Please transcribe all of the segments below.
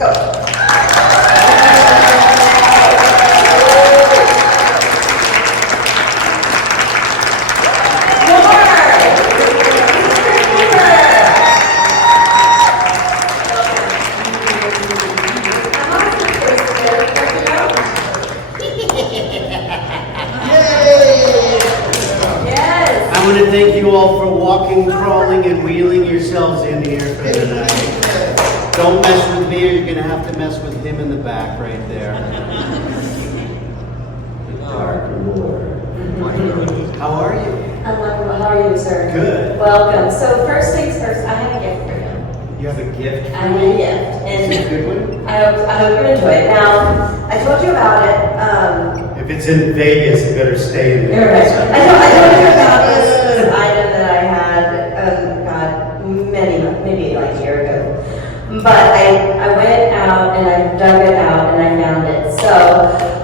go. I want to thank you all for walking, crawling, and wheeling yourselves in here for tonight. Don't mess with me or you're going to have to mess with him in the back right there. The Dark Lord. How are you? I'm wonderful. How are you, sir? Good. Welcome. So first things first, I have a gift for you. You have a gift for I have me? a gift. Is it a good one? I hope you enjoy it. Now, I told you about it. If it's in Vegas, it better stay in You're Vegas. right. I told you about this item that I had, maybe like a year ago. But I went out and I dug it out and I found it. So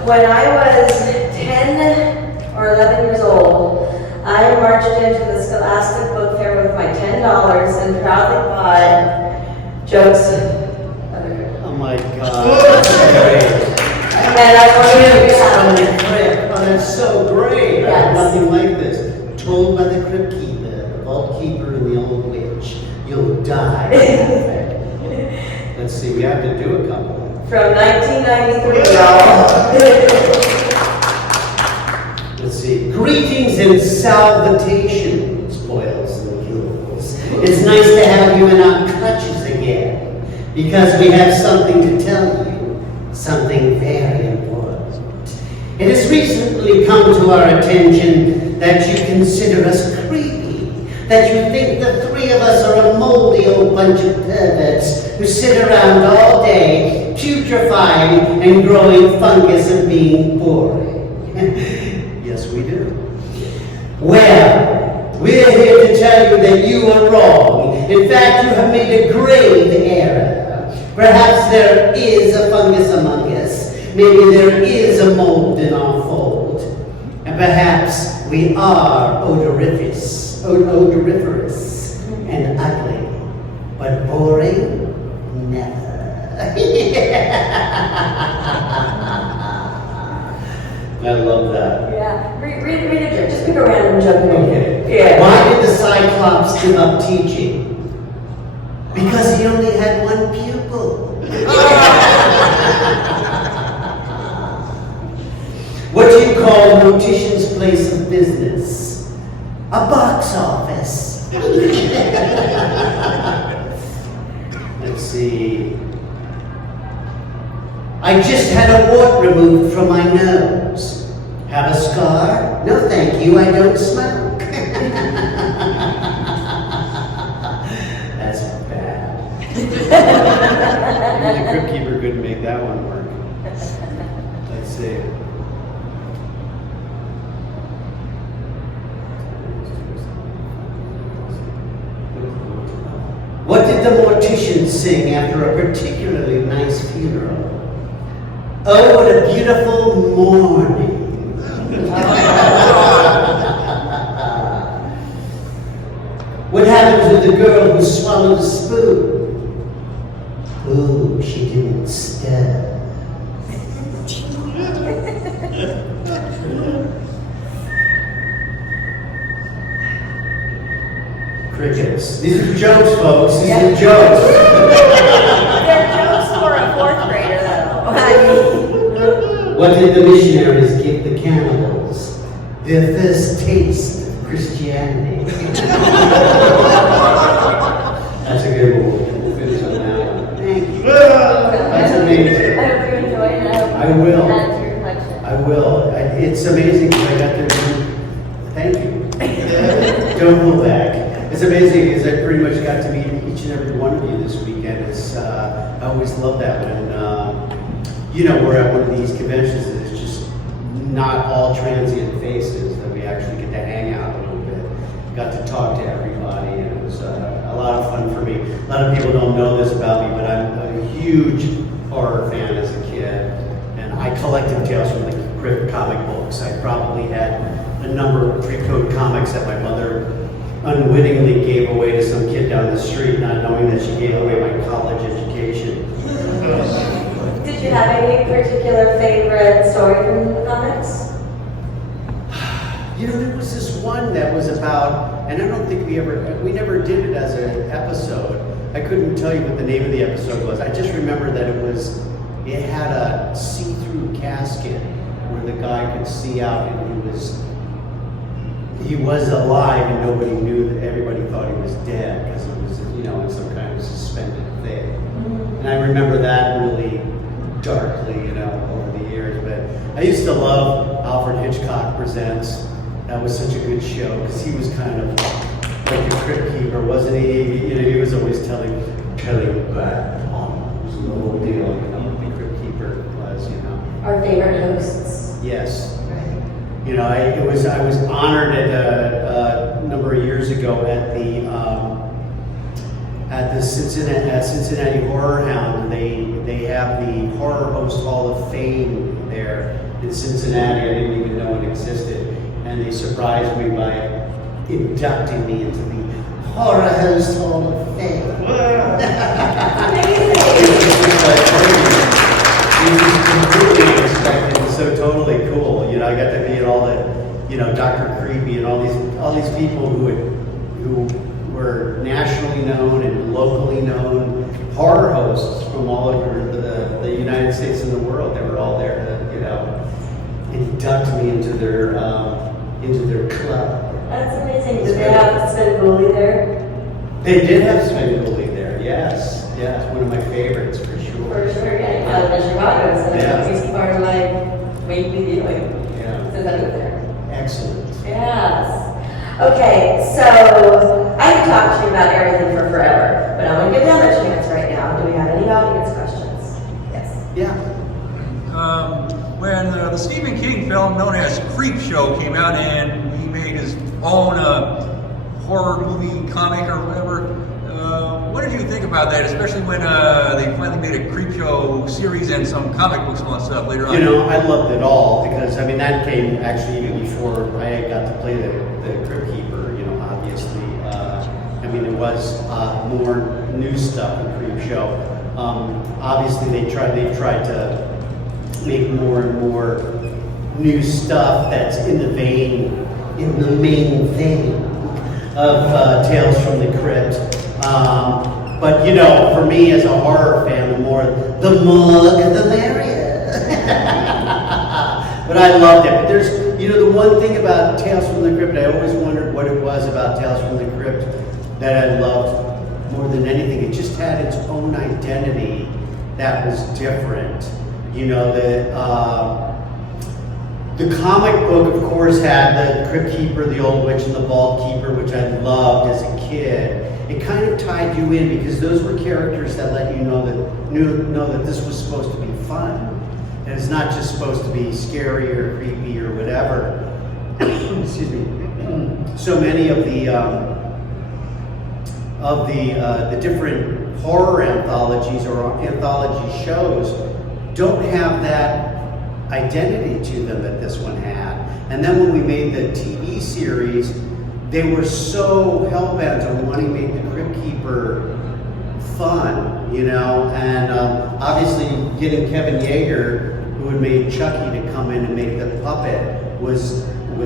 when I was 10 or 11 years old, I marched into the Scholastic Book Fair with my $10 and proudly bought Jokes. Oh my God. That's great. And I wanted to Oh, that's so great. I have Yes. nothing like this. Told by the crypt keeper, the vault keeper, and the old witch, you'll die. Let's see, we have to do a couple. From 1993, y'all. Let's see. Greetings and salutations, boils and ghouls. It's nice to have you in our clutches again, because we have something to tell you, something very important. It has recently come to our attention that you consider us creepy, that you think the three of us are a moldy old bunch of perverts who sit around all day, putrefying and growing fungus and being boring. Yes, we do. Well, we're here to tell you that you are wrong. In fact, you have made a grave error. Perhaps there is a fungus among us. Maybe there is a mold in our fold. And perhaps we are odoriferous and ugly. But boring? Never. I love that. Yeah, read a joke. Just pick a random joke. Okay. Yeah. Why did the Cyclops give up teaching? Because he only had one pupil. What do you call a mortician's place of business? A box office. Let's see. I just had a wart removed from my nose. Have a scar? No, thank you, I don't smoke. That's bad. Maybe the crypt keeper couldn't make that one work. Let's see. What did the mortician sing after a particularly nice funeral? Oh, what a beautiful morning. What happened to the girl who swallowed a spoon? Ooh, she didn't stir. Crickets. These are jokes, folks. These are jokes. They're jokes for a fourth grader, though. What did the missionaries give the cannibals? Their first taste of Christianity. That's a good one. We'll finish on that one. Thank you. That's amazing. I hope you enjoy it. I will. Add to your collection. I will. It's amazing because I got to do. Thank you. Don't pull back. It's amazing because I pretty much got to meet each and every one of you this weekend. I always love that when we're at one of these conventions and it's just not all transient faces, that we actually get to hang out a little bit. Got to talk to everybody, and it was a lot of fun for me. A lot of people don't know this about me, but I'm a huge horror fan as a kid, and I collected tales from the Crypt comic books. I probably had a number of pre-code comics that my mother unwittingly gave away to some kid down the street, not knowing that she gave away my college education. any particular favorite story from the comics? You know, there was this one that was about, and I don't think we never did it as an episode. I couldn't tell you what the name of the episode was. I just remember that it had a see-through casket where the guy could see out, and he was alive, and nobody knew that. Everybody thought he was dead because he was, you know, in some kind of suspended thing. And I remember that really darkly, you know, over the years. But I used to love Alfred Hitchcock Presents. That was such a good show because he was kind of like the crypt keeper, wasn't he? You know, he was always telling back on. It was the whole deal. You know, what the crypt keeper was, you know. Our favorite hosts. Yes. You know, I was honored at a number of years ago at the Cincinnati Horror Hound. They have the Horror Host Hall of Fame there in Cincinnati. I didn't even know it existed, and they surprised me by inducting me into the Horror Host Hall of Fame. It was completely unexpected and so totally cool. You know, I got to meet all the, you know, Dr. Creepy and all these people who were nationally known and locally known horror hosts from all over the United States and the world. They were all there to, you know, induct me into their club. That's amazing. Did they have Sven Gooley there? They did have Sven Gooley there. Yes, one of my favorites for sure. For sure, yeah. Out of Chicago, so Yeah. he's part of my weekly viewing. Yeah. Since I was there. Excellent. Yes. Okay, so I could talk to you about everything for forever, but I'm going to give them a chance right now. Do we have any audience questions? Yes. Yeah. When the Stephen King film known as Creep Show came out and he made his own horror movie comic or whatever, what did you think about that, especially when they finally made a Creep Show series and some comic books and all that stuff later on? You know, I loved it all because, I mean, that came actually even before I got to play the Crypt Keeper, you know, obviously. I mean, it was more new stuff in Creep Show. Obviously, they've tried to make more and more new stuff that's in the main vein of Tales from the Crypt. But you know, for me as a horror fan, the more the merrier. But I loved it. But there's, you know, the one thing about Tales from the Crypt, I always wondered what it was about Tales from the Crypt that I loved more than anything. It just had its own identity that was different. You know, the comic book, of course, had the Crypt Keeper, the Old Witch, and the Vault Keeper, which I loved as a kid. It kind of tied you in because those were characters that let you know that this was supposed to be fun, and it's not just supposed to be scary or creepy or whatever. Excuse me. So many of the different horror anthologies or anthology shows don't have that identity to them that this one had. And then when we made the TV series, they were so hell-bent on wanting to make the Crypt Keeper fun, you know, and obviously getting Kevin Yeager, who had made Chucky, to come in and make the puppet was,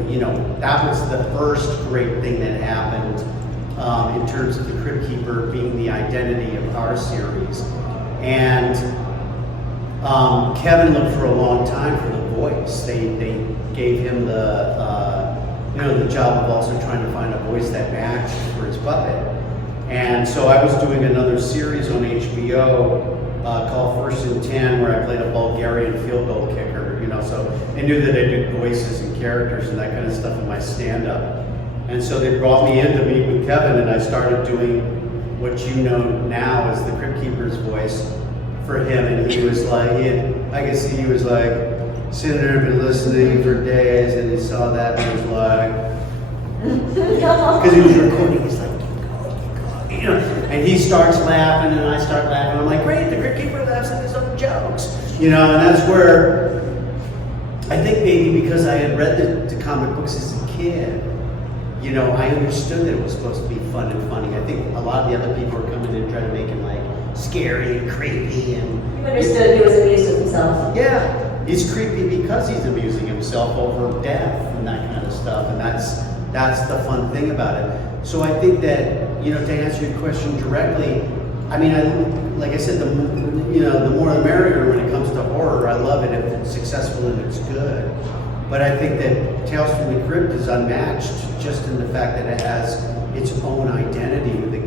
you know, that was the first great thing that happened in terms of the Crypt Keeper being the identity of our series. And Kevin looked for a long time for the voice. They gave him the job of also trying to find a voice that matched for his puppet. And so I was doing another series on HBO called First and 10, where I played a Bulgarian field goal kicker, you know, so I knew that I did voices and characters and that kind of stuff in my stand-up. And so they brought me in to meet with Kevin, and I started doing what you know now as the Crypt Keeper's voice for him, and he was like, I could see he was like sitting there and been listening for days, and he saw that and he was like, because he was recording, he's like, you know, and he starts laughing and I start laughing. I'm like, great, the Crypt Keeper laughs at his own jokes, you know, and that's where I think maybe because I had read the comic books as a kid, you know, I understood that it was supposed to be fun and funny. I think a lot of the other people were coming in and trying to make him like scary and creepy and. You understood he was amused with himself. He's creepy because he's amusing himself over death and that kind of stuff, and that's the fun thing about it. So I think that, you know, to answer your question directly, I mean, like I said, the more the merrier when it comes to horror. I love it if it's successful and it's good. But I think that Tales from the Crypt is unmatched just in the fact that it has its own identity with the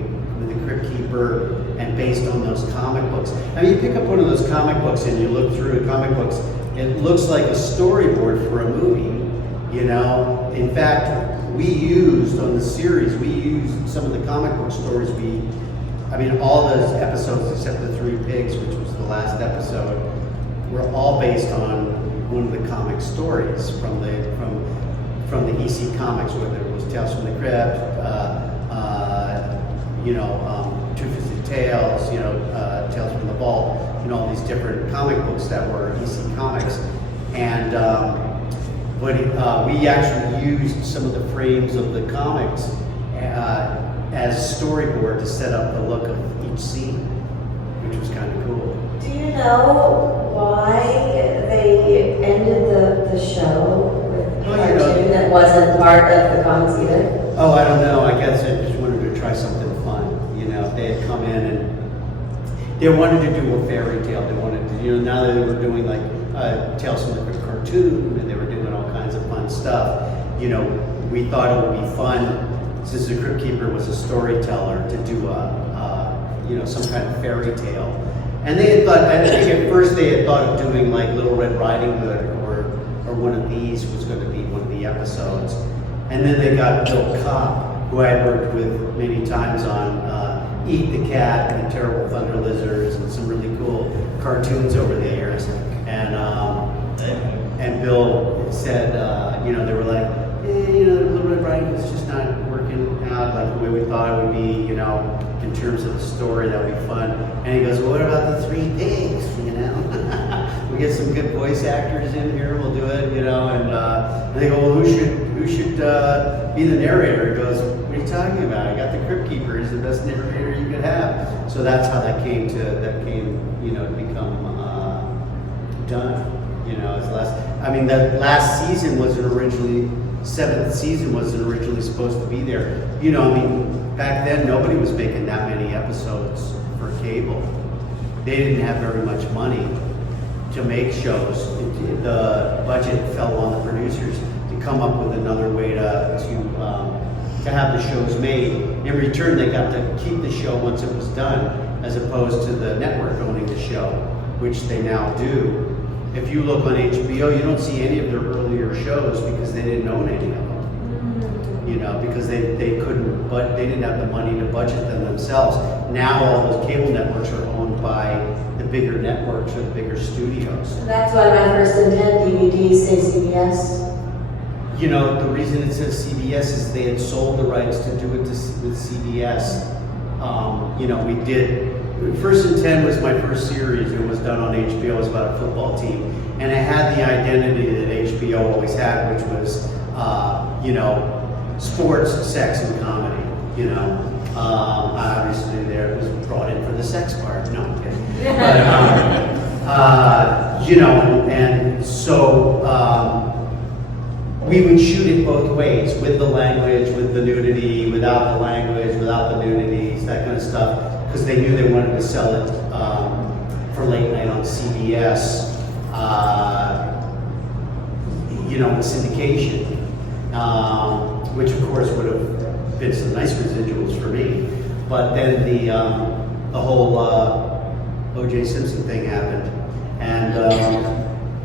Crypt Keeper and based on those comic books. I mean, you pick up one of those comic books and you look through the comic books, it looks like a storyboard for a movie, you know? In fact, we used on the series, we used some of the comic book stories all those episodes except the Three Pigs, which was the last episode, were all based on one of the comic stories from the EC Comics, whether it was Tales from the Crypt, Two Fisted Tales, Tales from the Vault, all these different comic books that were EC Comics. And we actually used some of the frames of the comics as storyboard to set up the look of each scene, which was kind of cool. Do you know why they ended the show with a cartoon that wasn't part of the comics either? Oh, I don't know. I guess I just wanted to try something fun. They had come in and they wanted to do a fairy tale. They wanted to, now that they were doing like Tales from the Crypt cartoon and they were doing all kinds of fun stuff, we thought it would be fun, since the Crypt Keeper was a storyteller, to do some kind of fairy tale. And they had thought, I think at first they had thought of doing like Little Red Riding Hood or one of these was going to be one of the episodes. And then they got Bill Kopp, who I had worked with many times on Eat the Cat and Terrible Thunder Lizards and some really cool cartoons over the years. And Bill said, they were like, Little Red Riding Hood's just not working out like the way we thought it would be, in terms of the story. That would be fun. And he goes, well, what about the Three Pigs? We get some good voice actors in here, we'll do it, and they go, well, who should be the narrator? He goes, what are you talking about? I got the Crypt Keeper. He's the best narrator you could have. So that's how that came to become done. That last season wasn't originally, seventh season wasn't originally supposed to be there. Back then nobody was making that many episodes for cable. They didn't have very much money to make shows. The budget fell on the producers to come up with another way to have the shows made. In return, they got to keep the show once it was done, as opposed to the network owning the show, which they now do. If you look on HBO, you don't see any of their earlier shows because they didn't own any of them. Because they couldn't, but they didn't have the money to budget them themselves. Now all those cable networks are owned by the bigger networks or the bigger studios. That's why my first intent DVDs say CBS. The reason it says CBS is they had sold the rights to do it with CBS. We did. First and 10 was my first series. It was done on HBO. It was about a football team, and it had the identity that HBO always had, which was, sports, sex, and comedy. Obviously there was brought in for the sex part. No, I'm kidding. But and so we would shoot it both ways, with the language, with the nudity, without the language, without the nudities, that kind of stuff, because they knew they wanted to sell it for late night on CBS, in syndication, which of course would have been some nice residuals for me. But then the whole O.J. Simpson thing happened, and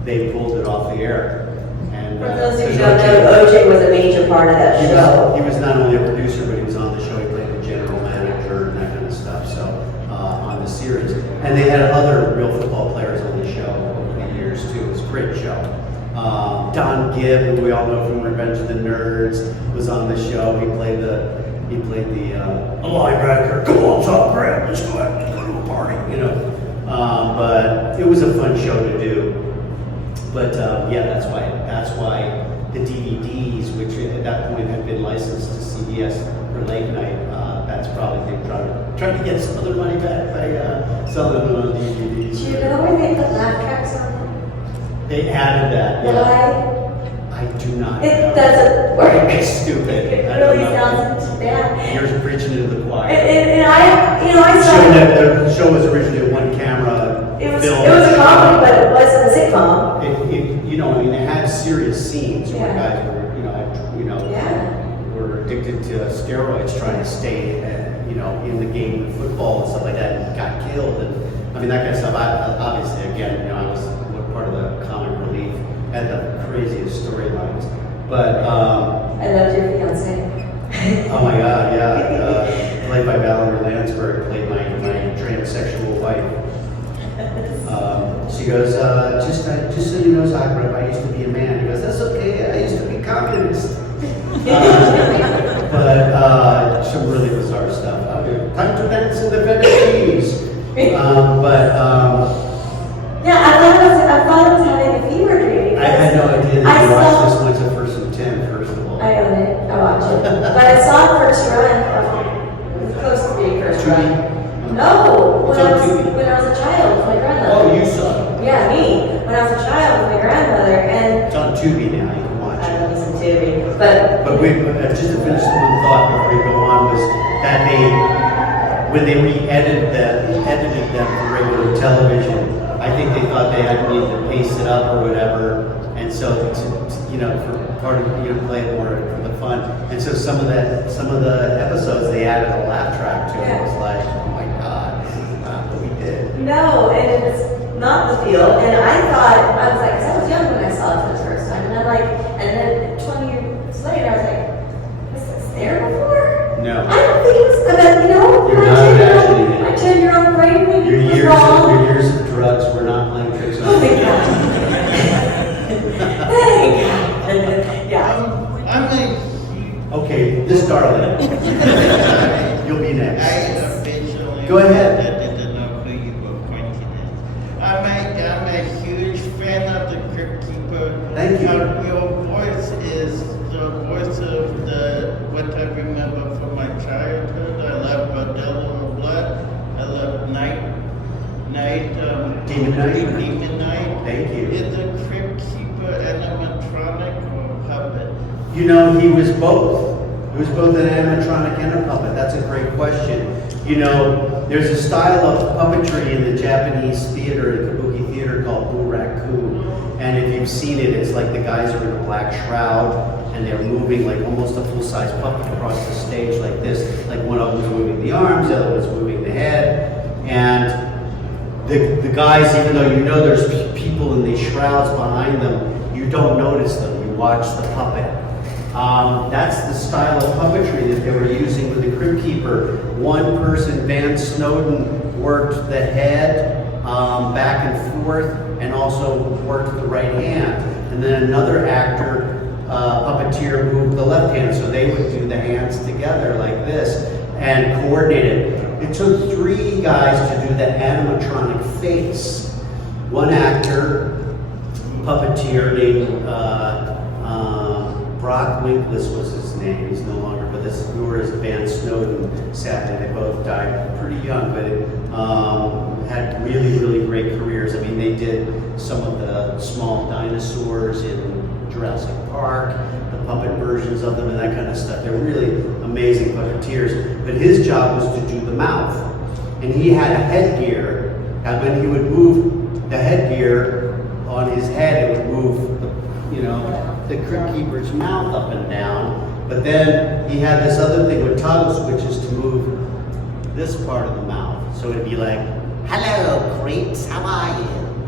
they pulled it off the air. And, For those who don't know, OJ was a major part of that show. He was not only a producer, but he was on the show. He played the general manager and that kind of stuff. So on the series, and they had other real football players on the show over the years too. It was a great show. Don Gibb, who we all know from Revenge of the Nerds, was on the show. He played the linebacker. Come on, Tom Graham, let's go out and go to a party. But it was a fun show to do. But that's why the DVDs, which at that point had been licensed to CBS for late night, that's probably they trying to get some of their money back by selling them on DVDs. Do you know where they put laugh tracks on them? They added that, yeah. Why? I do not know. It doesn't work. It's stupid. It I don't really know. sounds bad. You're preaching to the choir. And I saw Showing that the show was originally one camera it was film. a comedy, but it wasn't a sitcom. It had serious scenes where Yeah. guys were, Yeah. were addicted to steroids trying to stay, in the game of football and stuff like that, and got killed, and I mean that kind of stuff. Obviously, again, I was part of the comic relief, had the craziest storylines, but I loved your fiance. oh my God, yeah, played by Valerie Landsberg, played my transsexual wife. She goes, just so you know, Zagreb, I used to be a man. He goes, that's okay, I used to be communist. But some really bizarre stuff. Time to dance in the Philippines. Yeah, I thought I was having a fever dream. I had no idea that I you saw- watched this once at First and 10, first of all. I own it. I watch it. But I saw it first run. It was close to being first Tubi? run. No, It's on Tubi. when I was a child with my grandmother. Oh, you saw it. Yeah, me. When I was a child with my grandmother, and It's on Tubi now, you can watch I it. don't listen to it, but But just to finish one thought before you go on, was that when they edited them for regular television, I think they thought they had needed to pace it up or whatever, and so for part of play it more for the fun, and so some of the episodes they added a laugh track to. It was like, oh my God, this is not what we did. no, and it's not the feel. And I was like, 'cause I was young when I saw it for the first time, and I'm like, and then 20 years later, I was like, was this there before? No. I don't think it was. You're not imagining it. My 10-year-old brain Your maybe was years wrong. of drugs were not playing tricks on Oh my you. God. Thank God. Yeah. Okay, this darling. You'll be next. Officially, Go ahead. I didn't know who you were pointing at. I'm a huge fan of the Crypt Keeper. Thank you. Your voice is the voice of what I remember from my childhood. I love Bordello Blood. I love Demon Knight? Demon Knight. Thank you. Is the Crypt Keeper animatronic or puppet? He was both. He was both an animatronic and a puppet. That's a great question. There's a style of puppetry in the Japanese theater, the kabuki theater, called buraku. And if you've seen it, it's like the guys are in a black shroud and they're moving like almost a full-size puppet across the stage like this. Like one of them's moving the arms, the other one's moving the head. And the guys, even though there's people in these shrouds behind them, you don't notice them. You watch the puppet. That's the style of puppetry that they were using with the Crypt Keeper. One person, Van Snowden, worked the head back and forth and also worked the right hand. And then another actor, puppeteer, moved the left hand, so they would do the hands together like this and coordinate it. It took 3 guys to do the animatronic face. One actor, puppeteer named Brock Winkless was his name. He's no longer with us. Nor is Van Snowden. Sadly, they both died pretty young, but had really, really great careers. I mean, they did some of the small dinosaurs in Jurassic Park, the puppet versions of them, and that kind of stuff. They're really amazing puppeteers. But his job was to do the mouth, and he had a headgear. And when he would move the headgear on his head, it would move the Crypt Keeper's mouth up and down. But then he had this other thing with toggle switches to move this part of the mouth. So it'd be like, hello, creeps, how are you?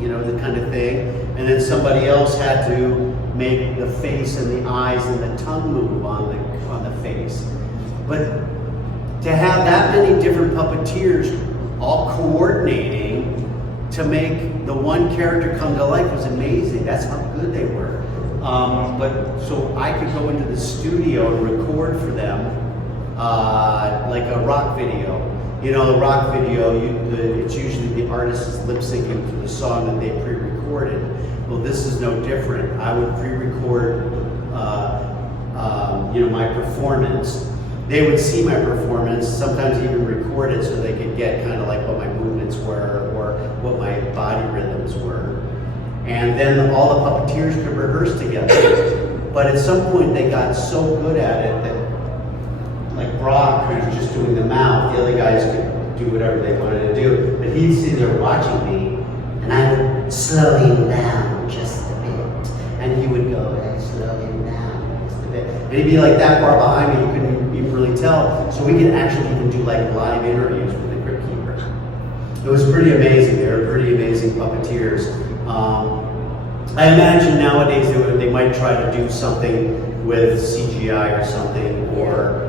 The kind of thing. And then somebody else had to make the face and the eyes and the tongue move on the face. But to have that many different puppeteers all coordinating to make the one character come to life was amazing. That's how good they were. But so I could go into the studio and record for them, like a rock video. The rock video, it's usually the artist is lip syncing to the song that they pre-recorded. Well, this is no different. I would pre-record, my performance. They would see my performance, sometimes even record it so they could get kind of like what my movements were or what my body rhythms were. And then all the puppeteers could rehearse together. But at some point they got so good at it that, like Brock, who's just doing the mouth, the other guys could do whatever they wanted to do. But he'd sit there watching me, and I would slow him down just a bit. And he would go, hey, slow him down just a bit. And he'd be like that far behind me, you couldn't even really tell. So we could actually even do like live interviews with the Crypt Keepers. It was pretty amazing. They were pretty amazing puppeteers. I imagine nowadays they might try to do something with CGI or something, or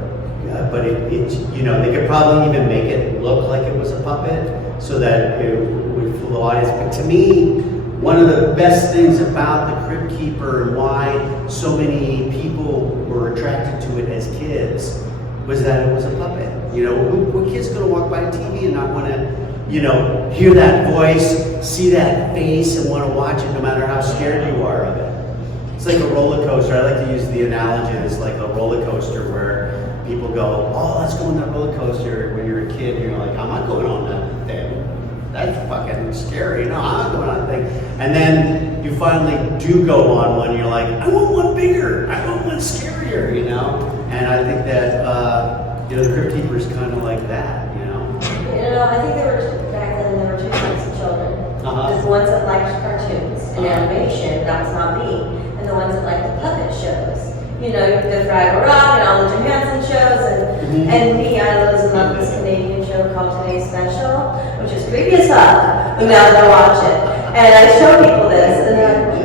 but it you know, they could probably even make it look like it was a puppet so that it would fool the audience. But to me, one of the best things about the Crypt Keeper and why so many people were attracted to it as kids was that it was a puppet. You know, what kid's gonna walk by TV and not want to, you know, hear that voice, see that face, and want to watch it no matter how scared you are of it? It's like a roller coaster. I like to use the analogy, it's like a roller coaster where people go, oh, let's go on that roller coaster. When you're a kid, you're like, I'm not going on that thing. That's fucking scary. No, I'm not going on that thing. And then you finally do go on one, you're like, I want one bigger. I want one scarier, you know? And I think that, you know, the Crypt Keeper is kind of like that, you know? You know, I think back then there were two types of children. There's the ones that liked cartoons and animation, that was not me, and the ones that liked the puppet shows. You know, the Fraggle Rock and all the Jim Henson shows, and me, I was in love with this Canadian show called Today's Special, which is creepy as fuck, but now I watch it. And I show people this, and they're like,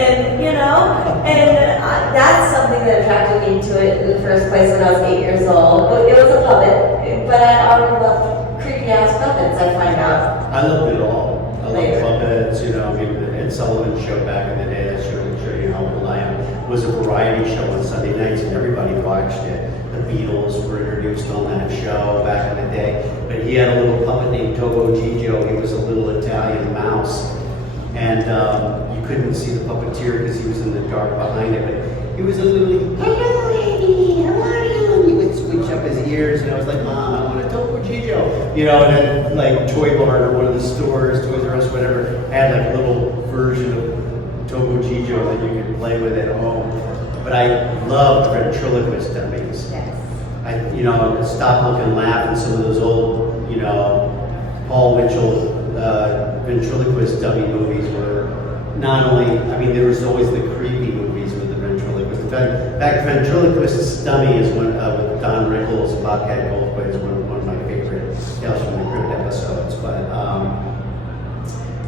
and you know, and that's something that attracted me to it in the first place when I was 8 years old. It was a puppet, but I already loved creepy ass puppets, I find out. I loved it all. I loved puppets, you know, I mean, the Ed Sullivan show back in the day, that show you how old I am, was a variety show on Sunday nights and everybody watched it. The Beatles were introduced on that show back in the day. But he had a little puppet named Togo Gigio. He was a little Italian mouse. And you couldn't see the puppeteer because he was in the dark behind it. But he was a little, hello lady, how are you? And he would switch up his ears, and I was like, Mom, I want a Togo Gigio. You know, and then like Toy Barn or one of the stores, Toys R Us, whatever, had like a little version of Togo Gigio that you could play with at home. But I loved ventriloquist dummies. Yes. I, you know, stop, look, and laugh in some of those old, you know, Paul Mitchell ventriloquist dummy movies were not only, I mean, there was always the creepy movies with the ventriloquist. In fact, ventriloquist dummy is one with Don Rickles and Bobcat Goldthwait is one of my favorite Tales from the Crypt episodes.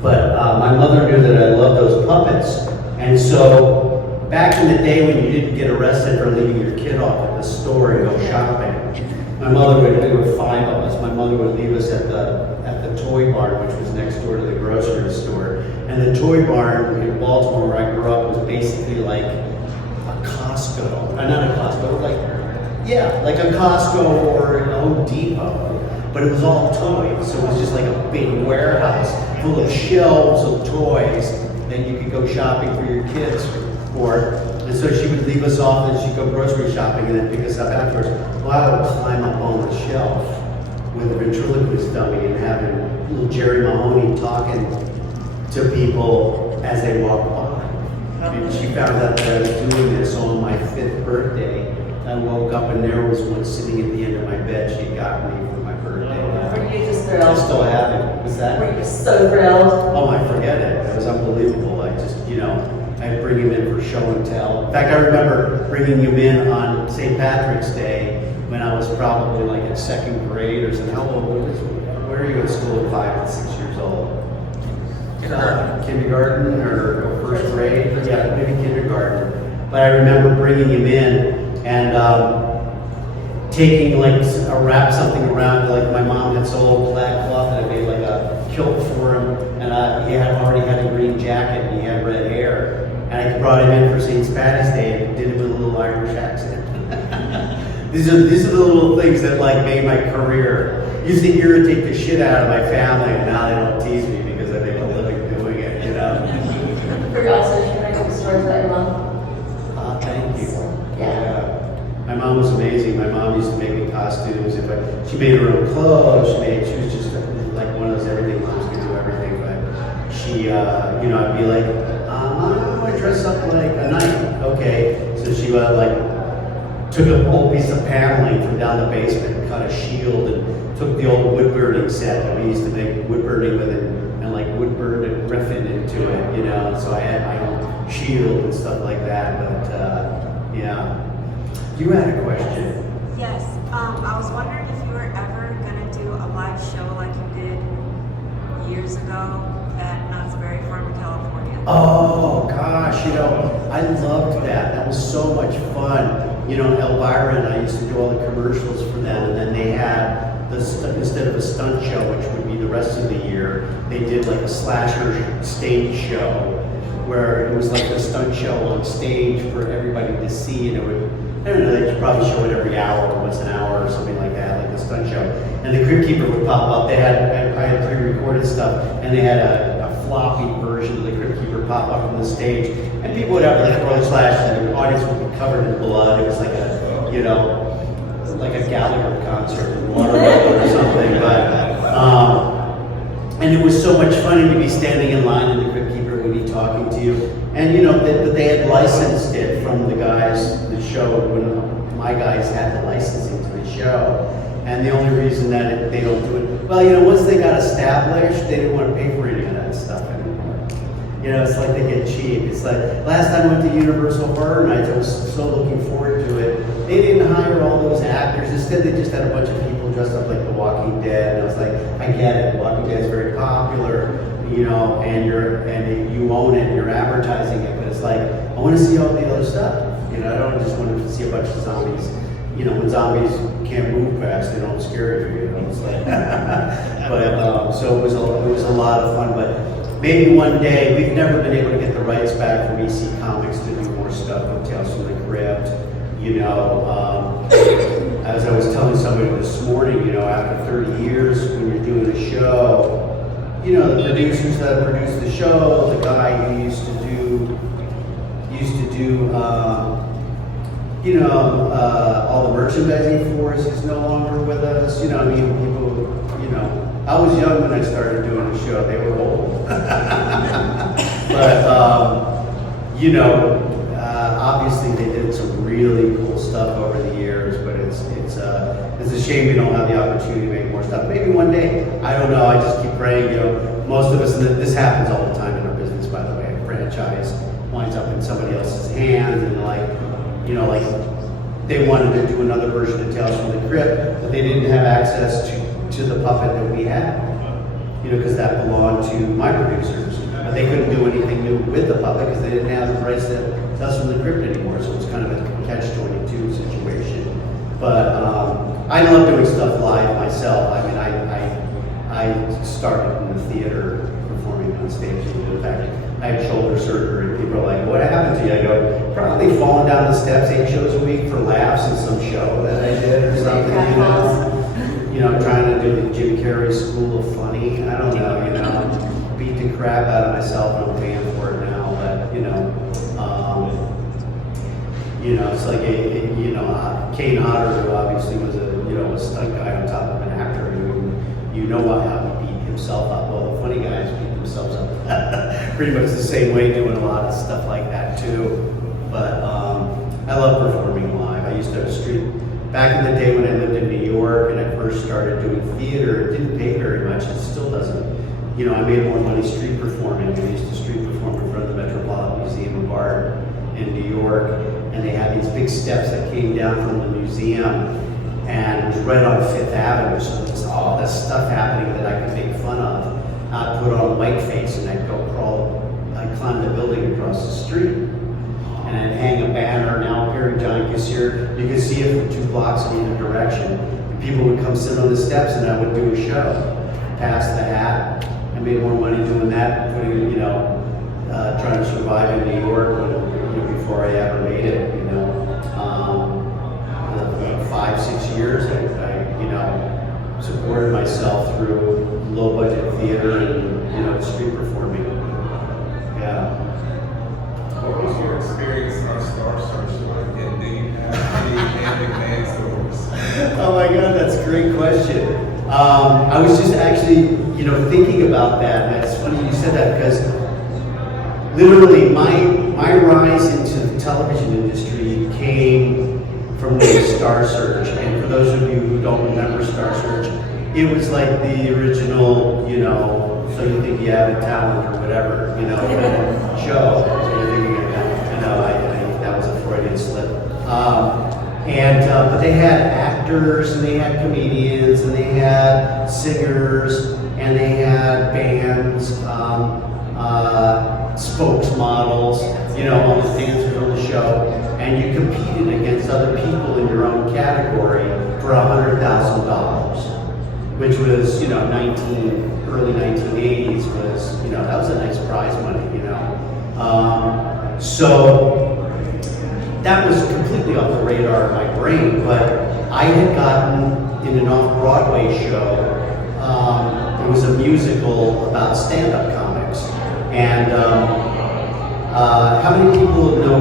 But my mother knew that I loved those puppets, and so back in the day when you didn't get arrested for leaving your kid off at the store and go shopping, my mother would, there were 5 of us, my mother would leave us at the Toy Barn, which was next door to the grocery store. And the Toy Barn in Baltimore, where I grew up, was basically like a Costco. Not a Costco, like a Costco or a Home Depot. But it was all toys, so it was just like a big warehouse full of shelves of toys that you could go shopping for your kids for. And so she would leave us off and she'd go grocery shopping and then pick us up afterwards. Well, I would climb up on the shelf with a ventriloquist dummy and having little Jerry Mahoney talking to people as they walked by. And she found out that I was doing this on my 5th birthday. I woke up and there was one sitting at the end of my bed. She got me for my birthday. Were you just I thrilled? still have it. What's that? Were you so thrilled? Oh, I forget it. It was unbelievable. I just, you know, I'd bring him in for show and tell. In fact, I remember bringing him in on St. Patrick's Day when I was probably like in 2nd grade or something. How old was you? Where are you at school at 5 and 6 years old? Kindergarten or 1st grade? Yeah, maybe kindergarten. But I remember bringing him in and taking like something around, like my mom had sold black cloth and I made like a kilt for him, and he had already had a green jacket and he had red hair, and I brought him in for St. Patty's Day and did him with a little Irish accent. These are the little things that like made my career. Used to irritate the shit out of my family, and now they don't tease me because I make a living doing it, you know. For also sharing the stories about your mom. Thank you. Yeah. My mom was amazing. My mom used to make me costumes. She made her own clothes. She was just like one of those everything moms can do everything. But she she, I'd be like, I want to dress up like a knight. Okay, so she took an old piece of paneling from down the basement and cut a shield and took the old wood burning set that we used to make wood burning with it and wood burned a griffin into it, so I had my own shield and stuff like that, but yeah. You had a question. Yes, I was wondering if you were ever gonna do a live show like you did years ago at Knott's Berry Farm in California. Oh gosh, I loved that. That was so much fun. Elvira and I used to do all the commercials for them, and then they had instead of a stunt show, which would be the rest of the year, they did like a slasher stage show where it was like a stunt show on stage for everybody to see, and it would, I don't know, they could probably show it every hour, once an hour or something like that, like a stunt show. And the Crypt Keeper would pop up. I had pre-recorded stuff, and they had a floppy version of the Crypt Keeper pop up on the stage, and people would have like road slash, and the audience would be covered in blood. It was like a Gallagher concert in Waterloo or something. And it was so much fun to be standing in line, and the Crypt Keeper would be talking to you. And but they had licensed it from the guys that showed when my guys had the licensing to the show. And the only reason that they don't do it, once they got established, they didn't want to pay for any of that stuff anymore. It's like they get cheap. It's like, last time I went to Universal Horror Nights, I was so looking forward to it. They didn't hire all those actors. Instead, they just had a bunch of people dressed up like The Walking Dead. And I was like, I get it. Walking Dead is very popular, and you own it, you're advertising it. But it's like, I want to see all the other stuff. I don't just want to see a bunch of zombies. When zombies can't move fast, they don't scare you. It's like, so it was a lot of fun. But maybe one day, we've never been able to get the rights back from EC Comics to do more stuff with Tales from the Crypt. As I was telling somebody this morning, after 30 years, when you're doing a show, the producers that produce the show, the guy who used to do all the merchandising for us is no longer with us. People, I was young when I started doing the show. They were old. But, obviously they did some really cool stuff over the years, but it's a shame we don't have the opportunity to make more stuff. Maybe one day, I don't know, I just keep praying, most of us, and this happens all the time in our business, by the way, a franchise winds up in somebody else's hands, and they wanted to do another version of Tales from the Crypt, but they didn't have access to the puppet that we had, because that belonged to my producers. But they couldn't do anything new with the puppet because they didn't have the rights to Tales from the Crypt anymore. So it's kind of a catch-22 situation. But I love doing stuff live myself. I mean, I started in the theater performing on stage. In fact, I had shoulder surgery. People are like, "What happened to you?" I go, "Probably falling down the steps 8 shows a week for laughs in some show that I did or something." Trying to do the Jim Carrey School of Funny. I don't know. Beat the crap out of myself, and I'm paying for it now. But it's like Kane Hodder, who obviously was a stunt guy on top of an actor. How he beat himself up. Well, the funny guys beat themselves up pretty much the same way, doing a lot of stuff like that too. But I love performing live. I used to have a street back in the day when I lived in New York and I first started doing theater. It didn't pay very much. It still doesn't. I made more money street performing. I used to street perform in front of the Metropolitan Museum of Art in New York, and they had these big steps that came down from the museum, and it was right on Fifth Avenue, so there was all this stuff happening that I could make fun of. I'd put on a white face and I'd I'd climb the building across the street, and I'd hang a banner, "Now appearing John Kassir." You could see it from 2 blocks in either direction. And people would come sit on the steps and I would do a show. Pass the hat. I made more money doing that, trying to survive in New York before I ever made it. 5, 6 years, I supported myself through low budget theater and street performing. Yeah. What was your experience on Star Search like? And do you have any ending man stories? Oh my God, that's a great question. I was just actually, thinking about that, and it's funny you said that because literally my rise into the television industry came from the Star Search. And for those of you who don't remember Star Search, it was like the original, so you think you have a talent or whatever, show. So you're thinking of that. That was a Freudian slip. But they had actors, and they had comedians, and they had singers, and they had bands, spokesmodels, all the dancers on the show, and you competed against other people in your own category for $100,000, which was, early 1980s was, that was a nice prize money, So that was completely off the radar of my brain, but I had gotten in an off-Broadway show, it was a musical about stand-up comics. And how many people know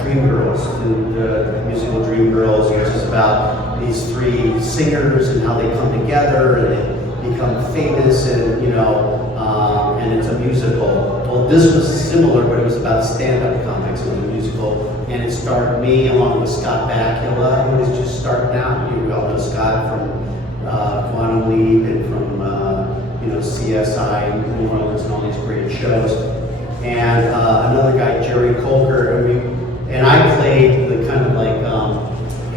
Dreamgirls, the musical Dreamgirls, which is about these three singers and how they come together and they become famous and, and it's a musical. Well, this was similar, but it was about stand-up comics. It was a musical, and it starred me along with Scott Bakula, who was just starting out. You all know Scott from Quantum Leap and from CSI New Orleans and all these great shows. And another guy, Jerry Colker, and I played the kind of like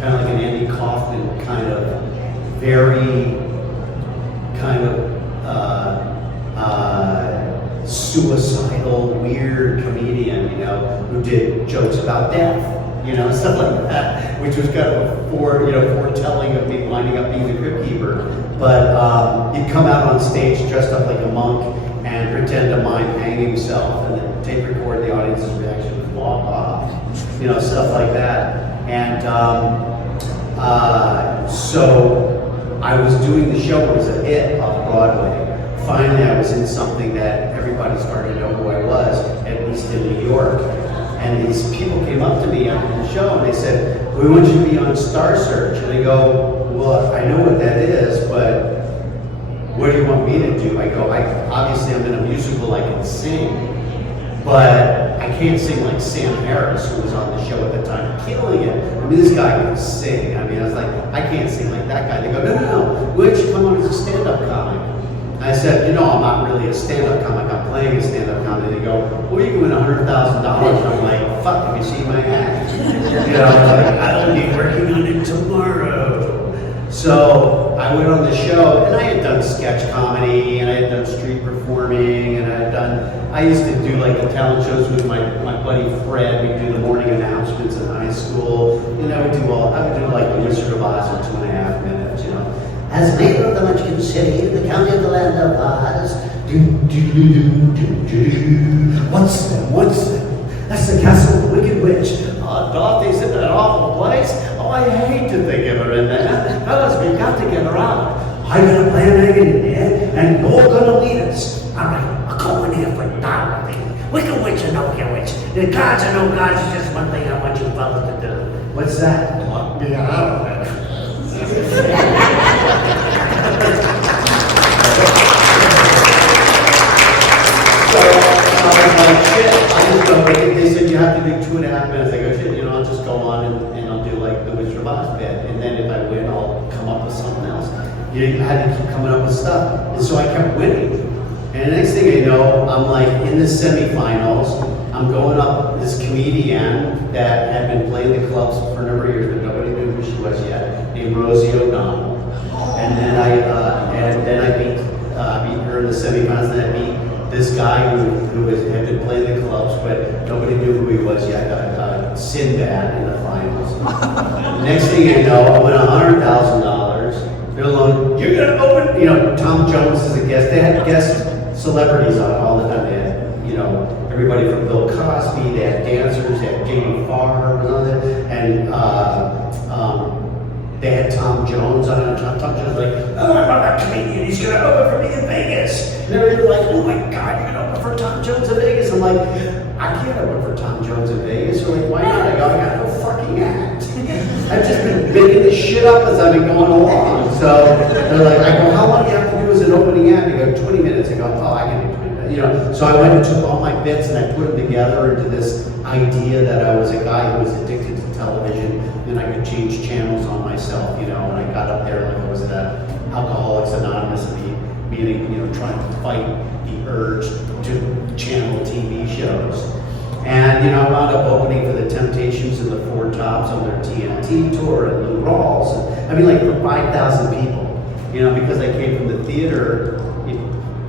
an Andy Kaufman kind of very kind of suicidal, weird comedian, who did jokes about death, stuff like that, which was kind of foretelling of me winding up being the crypt keeper. But he'd come out on stage dressed up like a monk and pretend to mime hang himself, and then tape record the audience's reaction and walk off, stuff like that. And so I was doing the show. It was a hit off Broadway. Finally, I was in something that everybody started to know who I was, at least in New York. And these people came up to me after the show and they said, "We want you to be on Star Search." And I go, "Well, I know what that is, but what do you want me to do?" I go, obviously I'm in a musical, I can sing, but I can't sing like Sam Harris, who was on the show at the time, killing it. This guy can sing. I was like, I can't sing like that guy. They go, no, why don't you come on as a stand-up comic? I said, I'm not really a stand-up comic, I'm playing a stand-up comic. They go, well, you can win $100,000. I'm like, fuck, have you seen my act? I'll be working on it tomorrow. So I went on the show, and I had done sketch comedy, and I had done street performing, and I used to do like the talent shows with my buddy Fred. We'd do the morning announcements in high school, and I would do like the Wizard of Oz in 2.5 minutes, As mayor of the Munchkin City, the county of the land of Oz, what's that? That's the castle of the Wicked Witch. Oh, Dorothy's in that awful place. Oh, I hate to think of her in there. Fellas, we've got to get her out. I'm gonna play an egg in there, and you're gonna lead us. All right, I'll go in here for Dorothy. Wicked Witch or no Wicked Witch. The gods or no gods is just one thing I want you fellas to do. What's that? Lock me out of it. They said you have to do 2.5 minutes. I go, shit, I'll just go on and I'll do like the Wizard of Oz bit. And then if I win, I'll come up with something else. I had to keep coming up with stuff. And so I kept winning. And the next thing I know, I'm like in the semifinals. I'm going up this comedian that had been playing the clubs for a number of years, but nobody knew who she was yet, named Rosie O'Donnell. And then I beat her in the semifinals, and I beat this guy who had been playing the clubs, but nobody knew who he was yet. Sinbad in the finals. Next thing I know, I win $100,000. They're alone. You're gonna open. Tom Jones is a guest. They had guest celebrities on all the time. They had, everybody from Bill Cosby. They had dancers. They had Jamie Farr and all that, and they had Tom Jones on it. Tom Jones was like, "Oh, I'm a comedian. He's gonna open for me in Vegas." And they were like, "Oh my God, you're gonna open for Tom Jones in Vegas?" I'm like, "I can't open for Tom Jones in Vegas." They're like, "Why not?" I go, "I got no fucking act." I've just been making this shit up as I've been going along. So they're like, I go, how long do you have to do as an opening act? They go, 20 minutes. I go, oh, I can do 20 minutes. You know, so I went and took all my bits and I put them together into this idea that I was a guy who was addicted to television and I could change channels on myself, you know, and I got up there like I was at Alcoholics Anonymous meeting, you know, trying to fight the urge to channel TV shows. And, you know, I wound up opening for the Temptations and the Four Tops on their TNT tour and Lou Rawls. And, I mean, like for 5,000 people, you know, because I came from the theater, it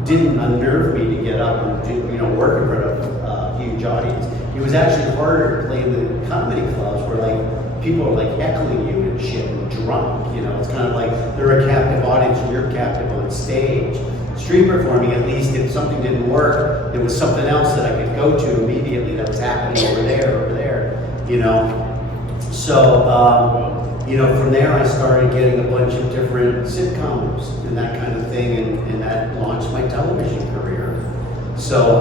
didn't unnerve me to get up and do, you know, work in front of a huge audience. It was actually harder to play in the comedy clubs where, like, people are, like, heckling you and shit and drunk, you know. It's kind of like they're a captive audience and you're captive on stage. Street performing, at least if something didn't work, there was something else that I could go to immediately that was happening over there, you know. So, you know, from there I started getting a bunch of different sitcoms and that kind of thing, and that launched my television career. So,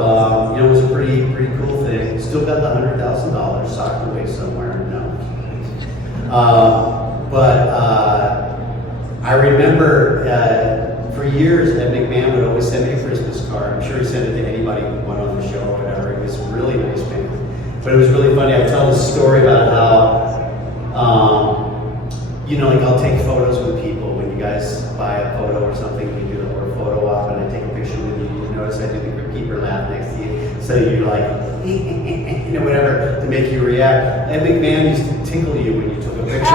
you know, it was a pretty cool thing. Still got the $100,000 socked away somewhere, but I remember for years that McMahon would always send me a Christmas card. I'm sure he sent it to anybody who went on the show or whatever. He was a really nice man. But it was really funny. I tell this story about how, you know, like I'll take photos with people. When you guys buy a photo or something, you do the whole photo op and I take a picture with you. You notice I do the Crypt Keeper laugh next to you. So you're like, you know, whatever, to make you react. And McMahon used to tickle you when you took a picture with him.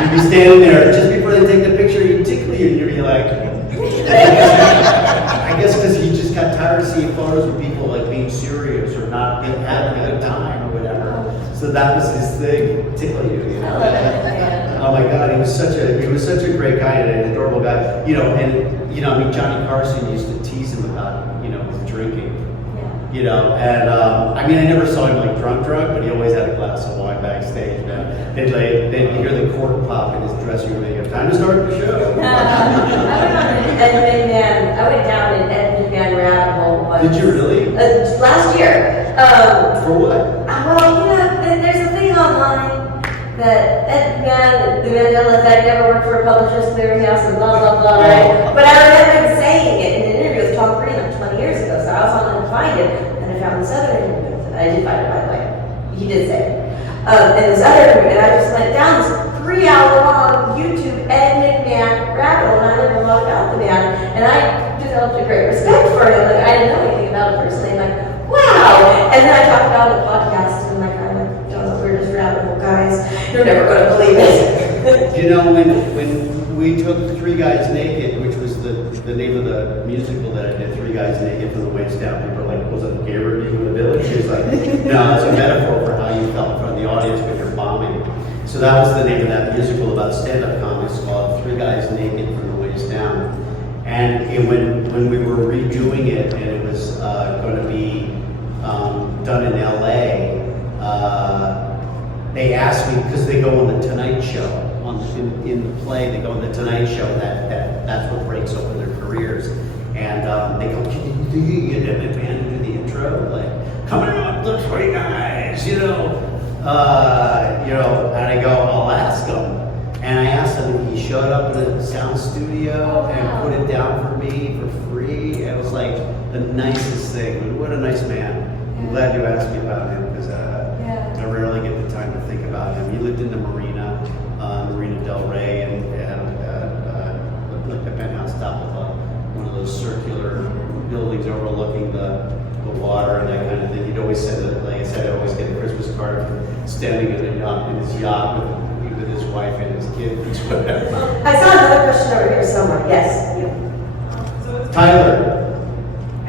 You'd be standing there, just before they take the picture, he'd tickle you, and you'd be like, I guess because he just got tired of seeing photos of people like being serious or not having a good time or whatever. So that was his thing, tickle you know. Oh my God, he was such a great guy and an adorable guy. You know, and you know, I mean, Johnny Carson used to tease him about, you know, his drinking. You know, and I mean, I never saw him like drunk, but he always had a glass of wine backstage, man. They'd hear the cork pop in his dressing room. They go, "Time to start the show." I went down an Ed McMahon rabbit hole once. Did you really? Last year. For what? Well, you know, there's a thing online that Ed McMahon, the Mandela Effect, never worked for a publisher's clearinghouse and blah blah blah, right? But I remember him saying it in an interview with Tom Green like 20 years ago. So I was on to find it, and I found this other interview. I did find it, by the way. He did say it. And this other interview, and I just went down this 3-hour-long YouTube Ed McMahon rabbit hole, and I learned a lot about the man, and I developed a great respect for him. Like, I didn't know anything about him personally. I'm like, wow! And then I talked about the podcast, and like, I'm like, oh, we're just rabbit hole guys. You're never going to believe it. You know, when we took Three Guys Naked, which was the name of the musical that I did, Three Guys Naked from the waist down, people were like, was it gay reading in the village? She was like, no, it's a metaphor for how you felt in front of the audience when you're bombing. So that was the name of that musical about stand-up comics called Three Guys Naked from the waist down. And when we were redoing it, and it was going to be done in LA, they asked me, because they go on the Tonight Show, in the play, they go on the Tonight Show, that's what breaks open their careers. And they go, can you get Ed McMahon to do the intro? Like, coming up, the Three Guys, you know, and I go, I'll ask him. And I asked him, and he showed up in the sound studio and put it down for me for free. It was like the nicest thing. What a nice man. I'm glad you asked me about him, because I rarely get the time to think about him. He lived in the Marina Del Rey, and like the penthouse top of one of those circular buildings overlooking the water and that kind of thing. He'd always said that, like I said, I always get a Christmas card from standing in his yacht with his wife and his kids, whatever. I saw another question over here somewhere. Yes, you. Tyler.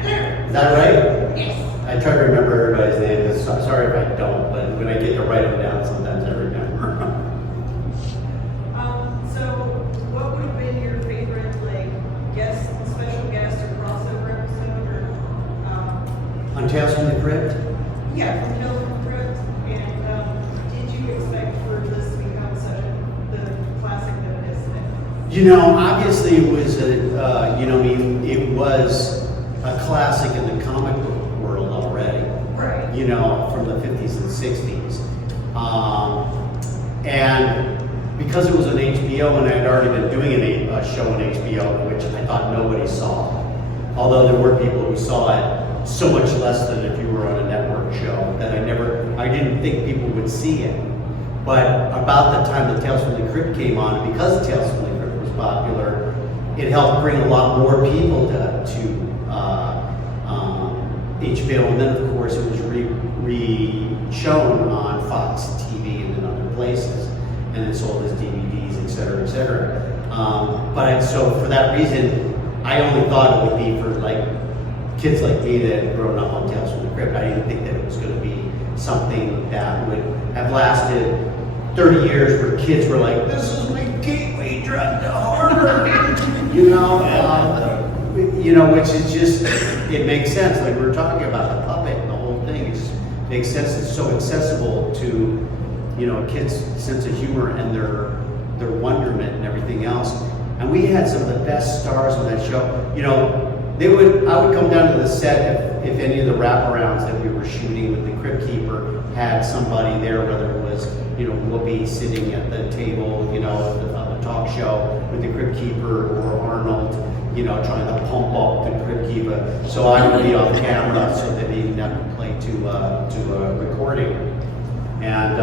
Is that right? Yes. I try to remember everybody's name. Sorry if I don't, but when I get to write them down, sometimes I remember. So what would have been your favorite, like, special guest or crossover episode, or, On Tales from the Crypt? yeah, from Tales from the Crypt, and did you expect for this to become the classic that it is today? You know, obviously it was it was a classic in the comic book world already. Right. You know, from the 50s and 60s. And because it was on HBO and I had already been doing a show on HBO, which I thought nobody saw, although there were people who saw it so much less than if you were on a network show, that I didn't think people would see it. But about the time the Tales from the Crypt came on, because Tales from the Crypt was popular, it helped bring a lot more people to HBO. And then, of course, it was re-shown on Fox TV and in other places, and it sold as DVDs, et cetera, et cetera. So for that reason, I only thought it would be for like kids like me that had grown up on Tales from the Crypt. I didn't think that it was going to be something that would have lasted 30 years where kids were like, this is my gateway drug to horror. Which is just, it makes sense. Like we were talking about the puppet and the whole thing. It just makes sense. It's so accessible to, a kid's sense of humor and their wonderment and everything else. And we had some of the best stars on that show. I would come down to the set if any of the wraparounds that we were shooting with the Crypt Keeper had somebody there, whether it was, Whoopi sitting at the table, on the talk show with the Crypt Keeper, or Arnold, trying to pump up the Crypt Keeper. So I would be off camera so that he didn't have to play to a recording. And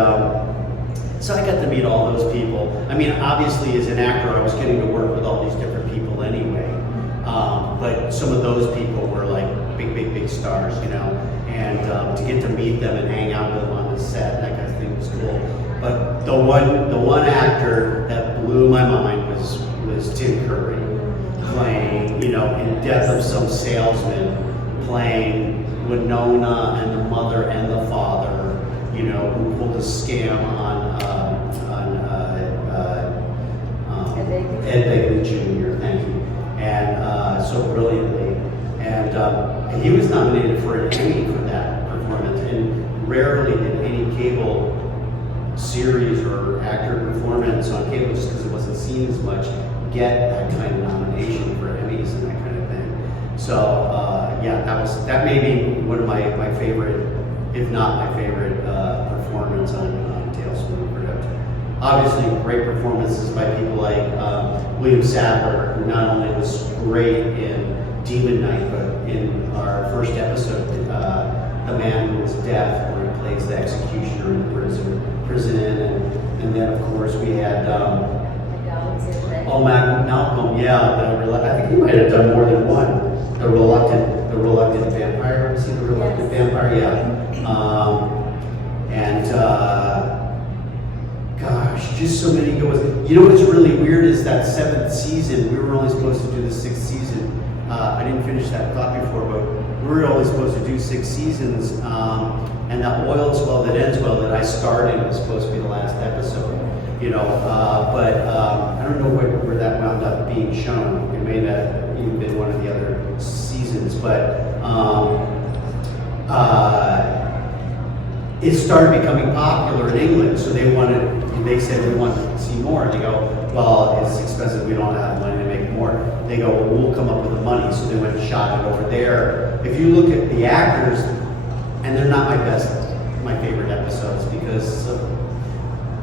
so I got to meet all those people. I mean, obviously as an actor, I was getting to work with all these different people anyway. But some of those people were like big stars, and to get to meet them and hang out with them on the set, that kind of thing was cool. But the one actor that blew my mind was Tim Curry, playing, in Death of Some Salesman, playing Winona and the mother and the father, who pulled a scam on Ed Begley Jr. Thank you. And so brilliantly. And he was nominated for an Emmy for that performance. And rarely did any cable series or actor performance on cable, just because it wasn't seen as much, get that kind of nomination for Emmys and that kind of thing. So that may be one of my favorite, if not my favorite, performance on Tales from the Crypt. Obviously, great performances by people like William Sadler, who not only was great in Demon Knight, but in our first episode, The Man Who Was Deaf, where he plays the executioner in the prison. And then, of course, we had Malcolm, I think he might have done more than one. The Reluctant Vampire. See the Reluctant Vampire? Yeah. Gosh, just so many good ones. You know what's really weird is that 7th season, we were only supposed to do the 6th season. I didn't finish that thought before, but we were only supposed to do 6 seasons. And that Oils Well That Ends Well that I started was supposed to be the last episode. But I don't know where that wound up being shown. It may not have even been one of the other seasons, but it started becoming popular in England, so they said we want to see more. And they go, well, it's expensive, we don't have money to make more. They go, well, we'll come up with the money. So they went and shot it over there. If you look at the actors, and they're not my favorite episodes, because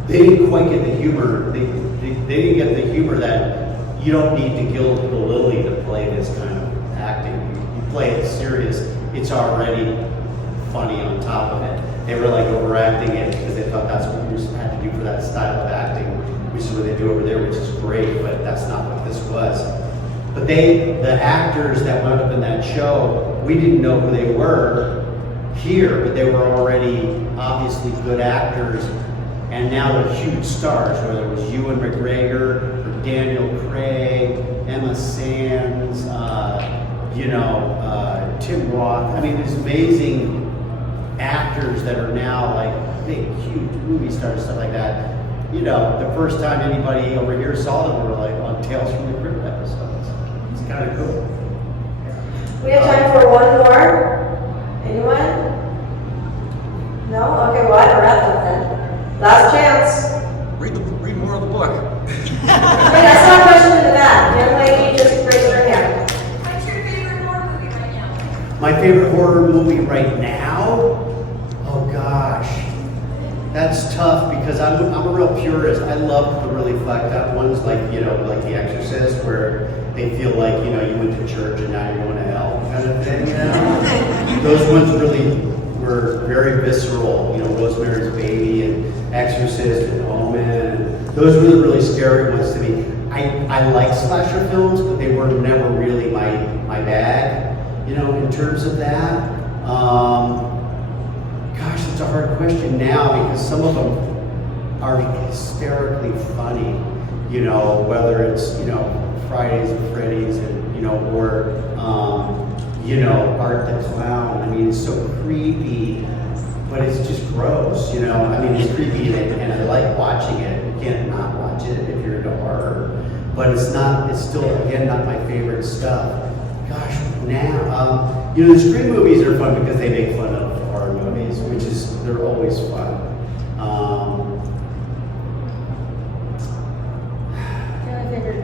they didn't quite get the humor. They didn't get the humor that you don't need to gild the lily to play this kind of acting. You play it serious, it's already funny on top of it. They were like overacting it because they thought that's what you had to do for that style of acting, which is what they do over there, which is great, but that's not what this was. But the actors that wound up in that show, we didn't know who they were here, but they were already obviously good actors, and now they're huge stars, whether it was Ewan McGregor, or Daniel Craig, Emma Sands, Tim Roth. I mean, there's amazing actors that are now like big, huge movie stars, stuff like that. The first time anybody over here saw them were like on Tales from the Crypt episodes. It's kind of cool. We have time for one more. Anyone? No? Okay, well, I have a wrap up then. Last chance. Read more of the book. Wait, I saw a question in the back. Young lady, just raise her hand. What's your favorite horror movie right now? My favorite horror movie right now? Oh gosh. That's tough because I'm a real purist. I love the really fucked up ones like, like The Exorcist, where they feel like, you went to church and now you're going to hell kind of thing, Those ones really were very visceral, Rosemary's Baby and Exorcist and Omen. And those were the really scary ones to me. I like slasher films, but they were never really my bag, in terms of that. Gosh, it's a hard question now because some of them are hysterically funny, whether it's, Fridays at Freddy's and, or, Art the Clown. I mean, it's so creepy, but it's just gross, I mean, it's creepy and I like watching it. You can't not watch it if you're into horror, but it's still, again, not my favorite stuff. Gosh, now, the Scream movies are fun because they make fun of horror movies, they're always fun. Do you have a favorite,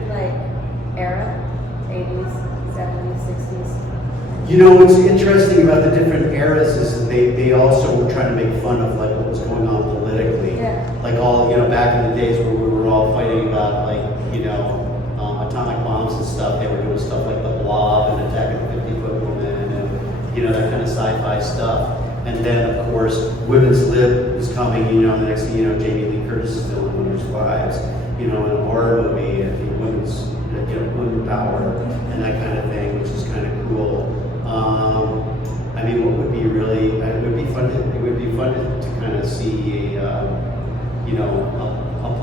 era? 80s, 70s, 60s? What's interesting about the different eras is that they also were trying to make fun of what was going on politically. Yeah. Like all, back in the days where we were all fighting about atomic bombs and stuff, they were doing stuff like The Blob and Attack of the 50-Foot Woman and, that kind of sci-fi stuff. And then, of course, Women's Lib is coming, the next thing Jamie Lee Curtis is doing Winter's Wives, in a horror movie, and women's, women power and that kind of thing, which is kind of cool. I mean, what would be really, it would be fun to kind of see a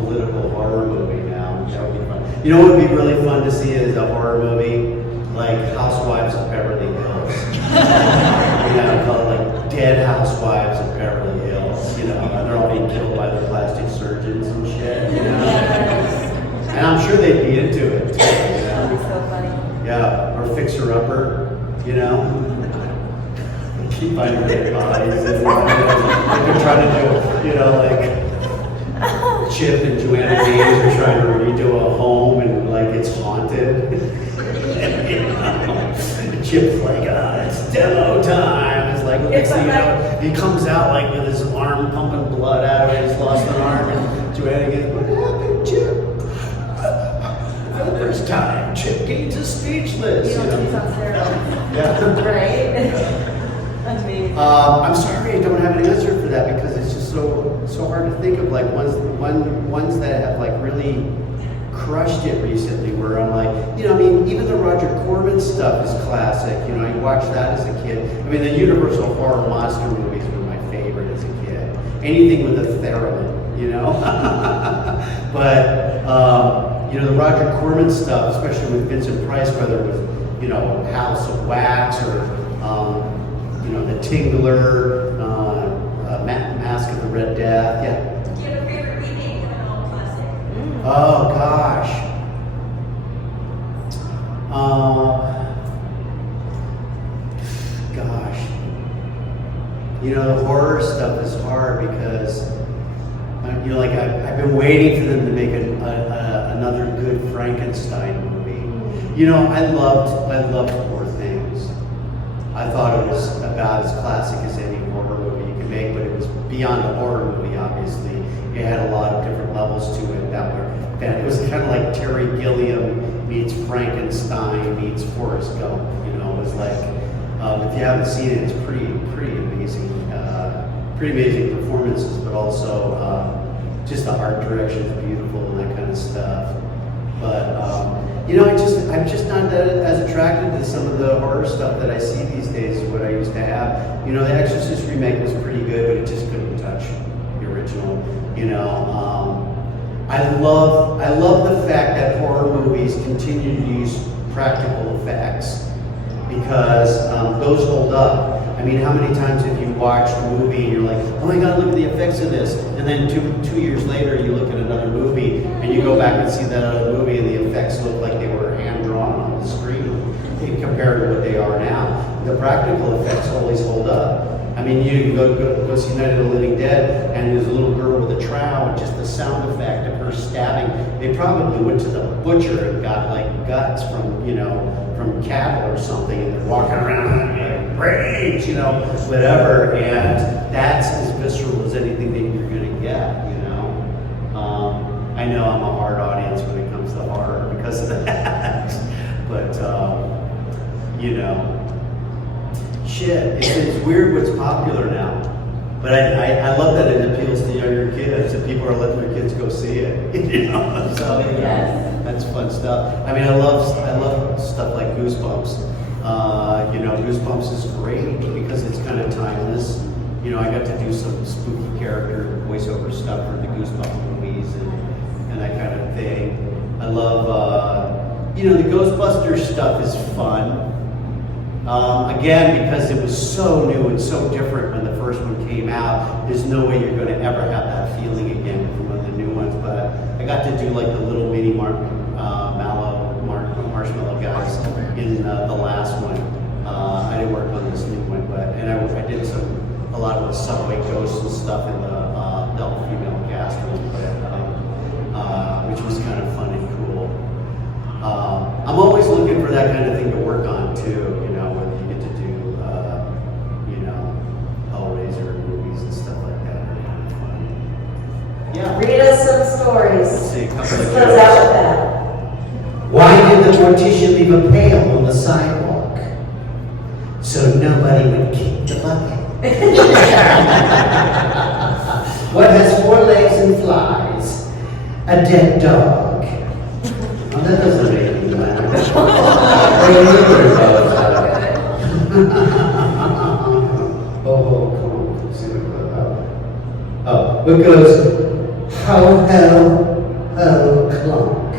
political horror movie now. That would be fun. What would be really fun to see is a horror movie like Housewives of Beverly Hills. Call it like Dead Housewives of Beverly Hills. And they're all being killed by the plastic surgeons and shit. And I'm sure they'd be into it too. That'd be so funny. Yeah, or Fixer Upper. Keep finding dead bodies and they're trying to do, like Chip and Joanna Gaines are trying to redo a home and it's haunted. And Chip's like, it's demo time. It's like, he comes out with his arm pumping blood out of it. He's lost an arm, and Joanna Gaines, what happened, Chip? For the first time, Chip Gaines is speechless. He's on steroids. Yeah. Right? Amazing. I'm sorry I don't have an answer for that because it's just so hard to think of ones that have really crushed it recently where I'm even the Roger Corman stuff is classic. I watched that as a kid. I mean, the Universal horror monster movies were my favorite as a kid. Anything with a theremin, But, the Roger Corman stuff, especially with Vincent Price, whether it was, House of Wax or, The Tingler, Mask of the Red Death, yeah. Do you have a favorite remake of an old classic? Oh, gosh. The horror stuff is hard because, I've been waiting for them to make another good Frankenstein movie. I loved Poor Things. I thought it was about as classic as any horror movie you could make, but it was beyond a horror movie, obviously. It had a lot of different levels to it that were, it was kind of like Terry Gilliam meets Frankenstein meets Forrest Gump, It was like, if you haven't seen it, it's pretty amazing performances, but also just the art direction is beautiful and that kind of stuff. But I'm just not that as attracted to some of the horror stuff that I see these days as what I used to have. The Exorcist remake was pretty good, but it just couldn't touch the original. I love the fact that horror movies continue to use practical effects because those hold up. I mean, how many times have you watched a movie and you're like, oh my God, look at the effects of this, and then two years later you look at another movie and you go back and see that other movie and the effects look like they were hand drawn on the screen compared to what they are now. The practical effects always hold up. I mean, you can go see Night of the Living Dead, and there's a little girl with a trowel, and just the sound effect of her stabbing. They probably went to the butcher and got guts from cattle or something, and they're walking around rage, whatever. And that's as visceral as anything that you're going to get. I know I'm a hard audience when it comes to horror because of that. But, you know, shit, it's weird what's popular now. But I love that it appeals to younger kids, and people are letting their kids go see it. You know, so Yes. that's fun stuff. I mean, I love stuff like Goosebumps. You know, Goosebumps is great because it's kind of timeless. You know, I got to do some spooky character voiceover stuff for the Goosebumps movies and that kind of thing. I love, you know, the Ghostbusters stuff is fun. Again, because it was so new and so different when the first one came out, there's no way you're going to ever have that feeling again from one of the new ones. But I got to do like the little mini marshmallow guys in the last one. I didn't work on this new one, but I did a lot of the subway ghosts and stuff in the all-female cast one, which was kind of fun and cool. I'm always looking for that kind of thing to work on too. You know, whether you get to do, you know, Hellraiser movies and stuff like that are kind of fun. Yeah. Read us some stories. Let's see, a couple Let's of close out with that. Why did the mortician leave a pail on the sidewalk? So nobody would kick the bucket. What has 4 legs and flies? A dead dog. Oh, that doesn't make any sense. Oh, come on. See what goes. Ho, ho, ho, clunk.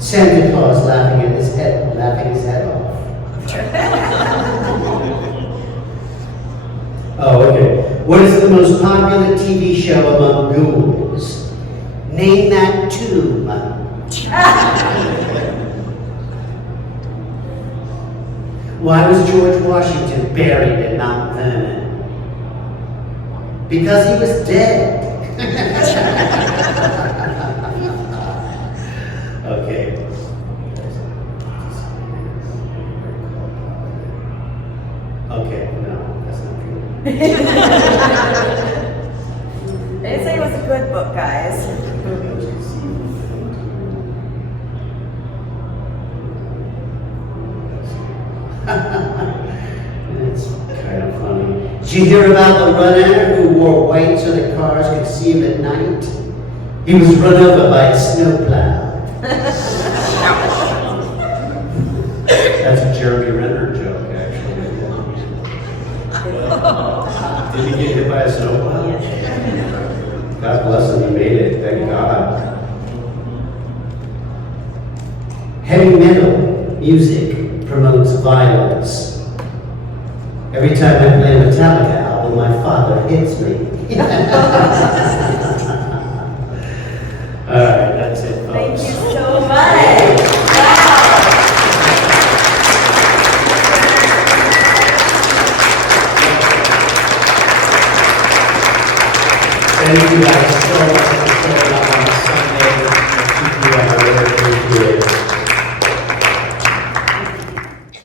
Santa Claus laughing his head off. Oh, okay. What is the most popular TV show among ghouls? Name that tomb. Why was George Washington buried at Mount Vernon? Because he was dead. Okay. Okay, no, that's not true. They didn't say it was a good book, guys. It's kind of funny. Did you hear about the runner who wore white so that cars could see him at night? He was run over by a snowplow. That's a Jeremy Renner joke, actually. Did he get hit by a snowplow? God bless him, he made it, thank God. Heavy metal music promotes violence. Every time I play a Metallica album, my father hits me. All right, that's it, folks. Thank you so much. Wow. Thank you guys so much.